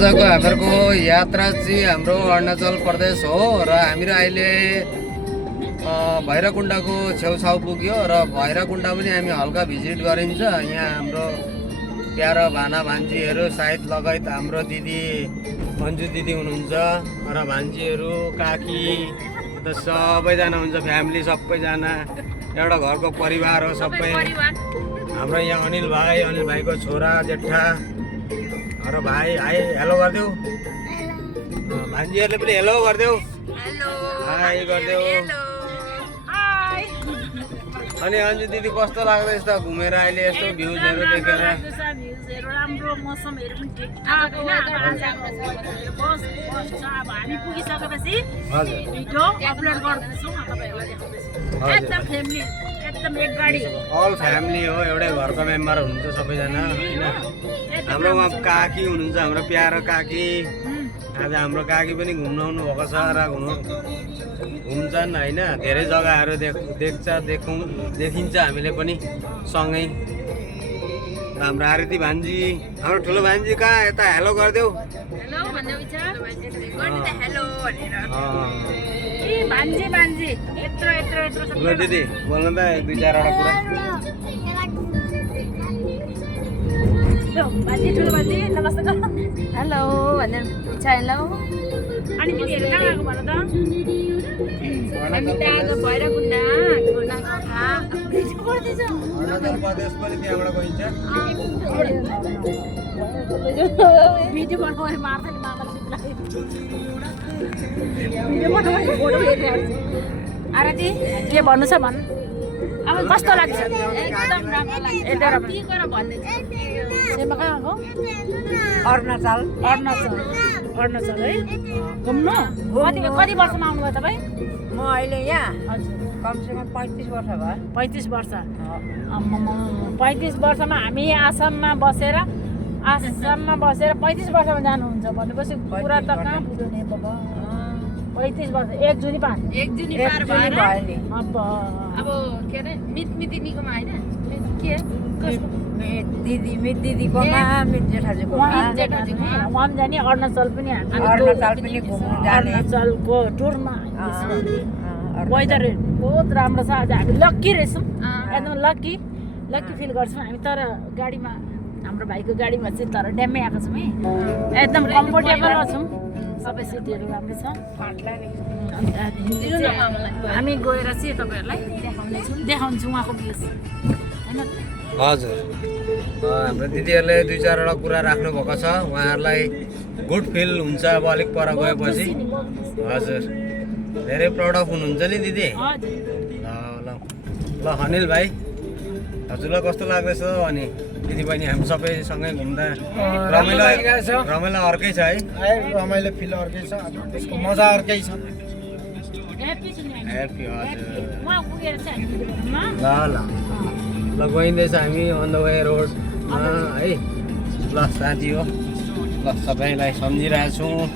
आजको हामीहरूको यात्रा चाहिँ हाम्रो अरुणाचल प्रदेश हो र हामीहरू अहिले भैरवकुण्डको छेउछाउ पुग्यो र भैरवकुण्ड पनि हामी हल्का भिजिट गरिन्छ। यहाँ हाम्रो प्यारो भाना भान्जीहरू सायद लगायत हाम्रो दिदी अन्जु दिदी हुनुहुन्छ र भान्जीहरू काकी त सबैजना हुन्छ, फ्यामिली सबैजना एउटा घरको परिवार हो सबै। हाम्रो यहाँ अनिल भाइको छोरा जेठा र भाइ हाई हेलो गरिदेऊ, भान्जीहरूले पनि हेलो गरिदेऊ, हाई गरिदेऊ। अनि अन्जु दिदी कस्तो लाग्दैछ त घुमेर अहिले यस्तो भ्युजहरू देखेर? राम्रो मौसमहरू पनि ठिकठाक हामी पुगिसकेपछि भिडियो अपलोड गर्दैछौँ तपाईँहरूलाई देखाउँदैछौँ। एकदम फ्यामिली, एकदम एक गाडी अल फ्यामिली हो, एउटै घरको मेम्बर हुनुहुन्छ सबैजना होइन। हाम्रो उहाँ काकी हुनुहुन्छ, हाम्रो प्यारो काकी। आज हाम्रो काकी पनि घुम्न आउनु भएको छ र घुम्छन् होइन। धेरै जग्गाहरू देखिन्छ हामीले पनि सँगै। हाम्रो आरती भान्जी, हाम्रो ठुलो भान्जी कहाँ? यता हेलो गरिदेऊ। ठुलो दिदी बोल्नु त एक दुई चारवटा कुरा। हेलो भनेर हेलो। अनि तिमीहरू कहाँ गएको भन त? हामी त आज भैरवकुण्ड अरुणाचल प्रदेश पनि त्यहाँबाट गइन्छ। भिडियो बनाएर मार्दैन मामालाई। भिडियो बनाएर फोटो हेरिरहेको छु। आरती के भन्नु छ भन्। अब कस्तो लाग्छ? एकदम राम्रो लाग्छ। एकदम के गरेर भन्दै छ? सेमा कहाँ गएको? अरुणाचल है घुम्नु। कति वर्षमा आउनुभयो तपाईँ? म अहिले यहाँ हजुर कमसेकम 35 वर्ष भयो। 35 वर्ष। 35 वर्षमा हामी आसाममा बसेर 35 वर्षमा जानुहुन्छ भनेपछि कुरा त कहाँ पुग्यो नि बाबा। 35 वर्ष एक जुनी पार भयो नि। अब के अरे मितिनीकोमा होइन के दिदीकोमा जेठाजुकोमा उहाँ पनि जाने। अरुणाचल पनि पनि घुम्नु जाने। अरुणाचलको टुरमा वेदर बहुत राम्रो छ। आज हामी लक्की रहेछौँ, एकदम लक्की फिल गर्छौँ हामी। तर गाडीमा हाम्रो भाइको गाडीमा चाहिँ तर ड्यामै आएको छौँ है। एकदम कम्फोर्टेबल छौँ, सबै सिटहरू राम्रो छ। हामी गएर चाहिँ तपाईँहरूलाई देखाउँछौँ उहाँको भ्युज होइन। हजुर हाम्रो दिदीहरूले दुई चारवटा कुरा राख्नु भएको छ, उहाँहरूलाई गुड फिल हुन्छ अब अलिक पर गएपछि। हजुर धेरै प्राउड अफ हुनुहुन्छ नि दिदी। ल अनिल भाइ हजुरलाई कस्तो लाग्दैछ? अनि दिदीबहिनी हामी सबैसँगै घुम्दा रमाइलो अर्कै छ है। रमाइलो फिल अर्कै छ, त्यसको मजा अर्कै छ। ह्याप्पी हजुर। ल गइँदैछ हामी अन द वे रोडमा है। ल साथी हो, ल सबैलाई सम्झिरहेको छौँ।